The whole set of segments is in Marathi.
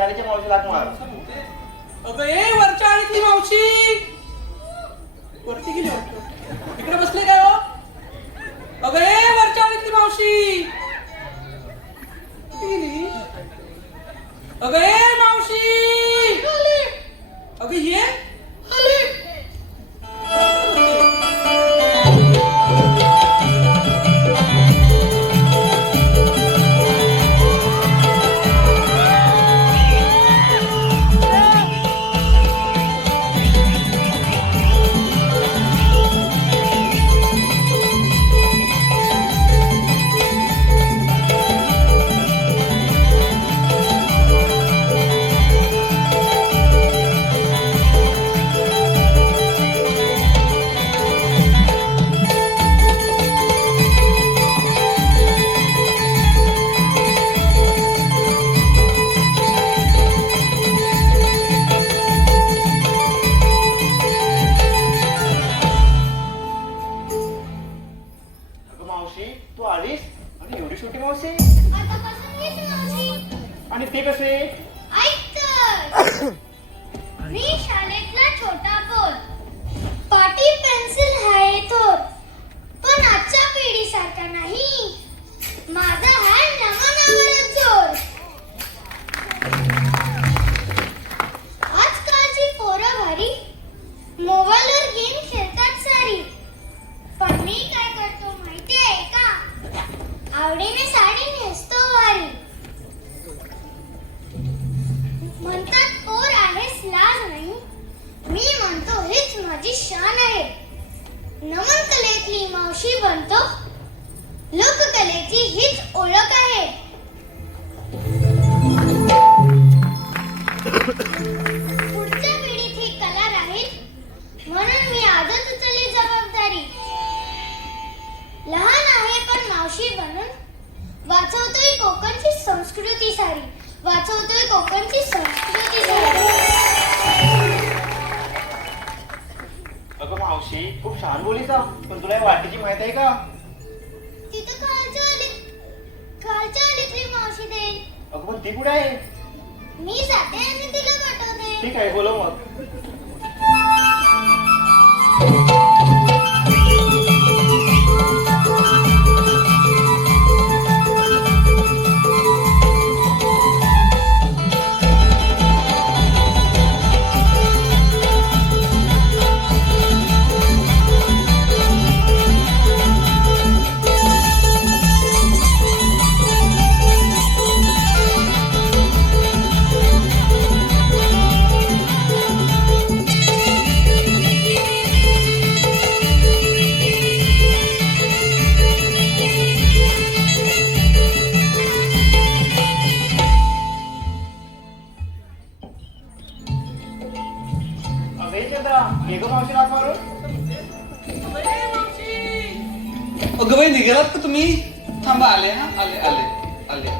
वरच्या मावशी लाग मार. अगं ए वरच्या आळीतली मावशी! वरती गेली वाटतं. इकडे बसले काय हो? अगं ए वरच्या आळीतली मावशी अगं ए मावशी! अगं ये. मावशी तू आलीस? आणि एवढी छोटी मावशी. आणि ते कसे? ऐक मी म्हणतो हेच माझी शान आहे. नमन कलेतली मावशी बनतो लोककलेची हीच ओळख आहे. पुढच्या पिढीत ही कला राहील म्हणून मी आजच उचलली जबाबदारी. लहान आहे पण मावशी बनून वाचवतोय कोकणची संस्कृती सारी. वाचवतोय कोकण बोलीचा पण तुला वाटेची माहीत आहे का? तिथं खालच्या आली खालच्या आलीतली मावशी देईल अगं पण ती कुठे आहे? मी जाते आणि तिला पाठवते. ठीक आहे बोलव मग. अगं बाई निघालात का तुम्ही? थांबा आले हा आले आले आले.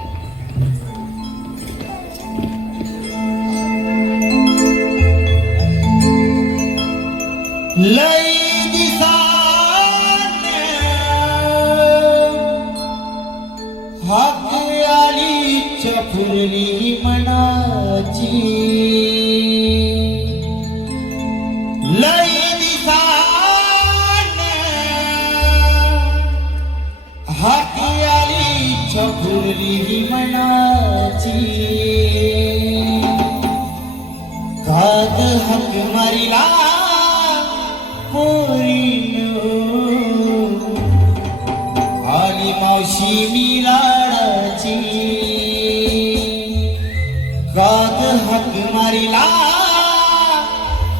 लई दिसाने हाक आली चफुरली चफुरली मनाची. काग हक मारिला पोरीनो हो. आली मावशी मी लाडाची काग हक मारिला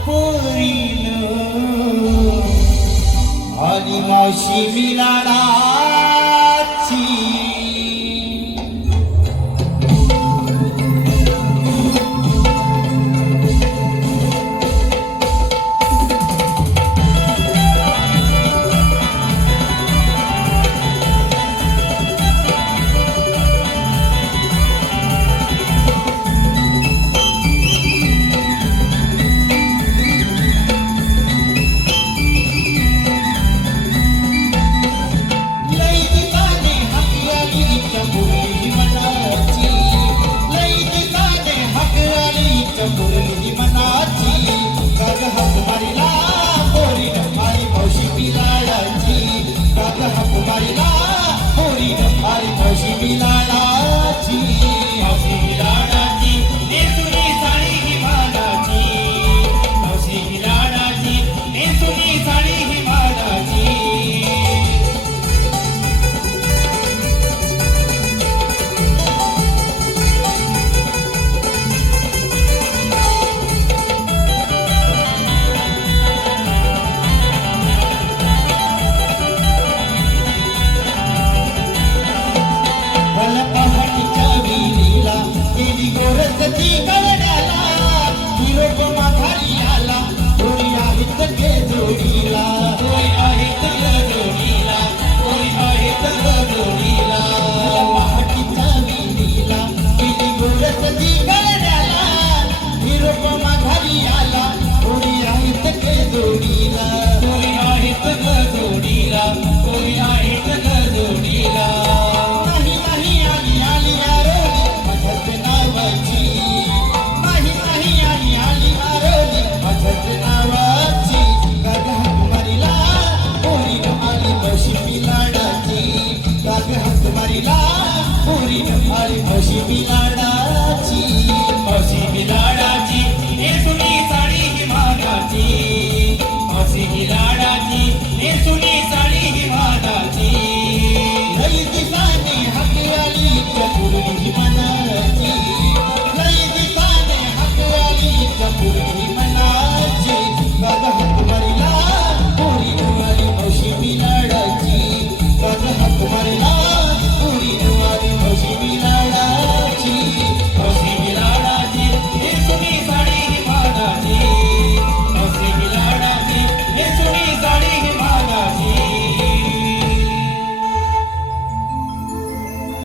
पोरीनो हो. आली मावशी मी लाडाची